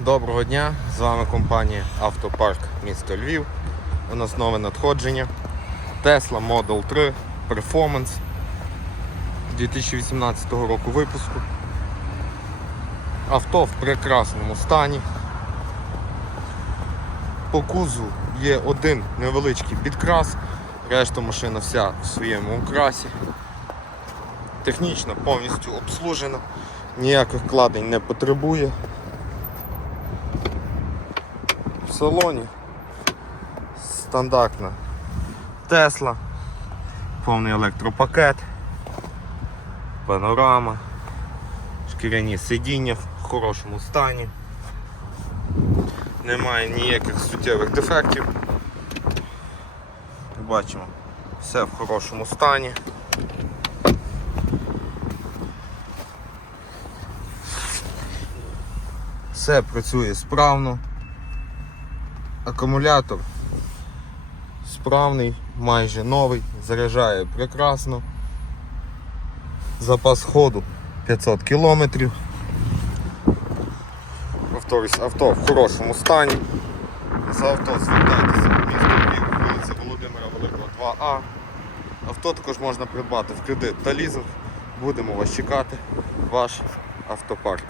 Доброго дня! З вами компанія Автопарк місто Львів. У нас нове надходження. Tesla Model 3 Performance 2018 року випуску. Авто в прекрасному стані. По кузу є один невеличкий підкрас, решта машина вся в своєму окрасі. Технічно повністю обслужена, ніяких вкладень не потребує. В салоні стандартна Тесла, повний електропакет, панорама, шкіряні сидіння в хорошому стані. Немає ніяких суттєвих дефектів. Бачимо, все в хорошому стані. Все працює справно. Акумулятор справний, майже новий, заряджає прекрасно. Запас ходу 500 кілометрів. Повторюсь, авто в хорошому стані. За авто звертайтеся в місто Львів, вулиця Володимира Великого 2А. Авто також можна придбати в кредит та лізинг. Будемо вас чекати. Ваш автопарк.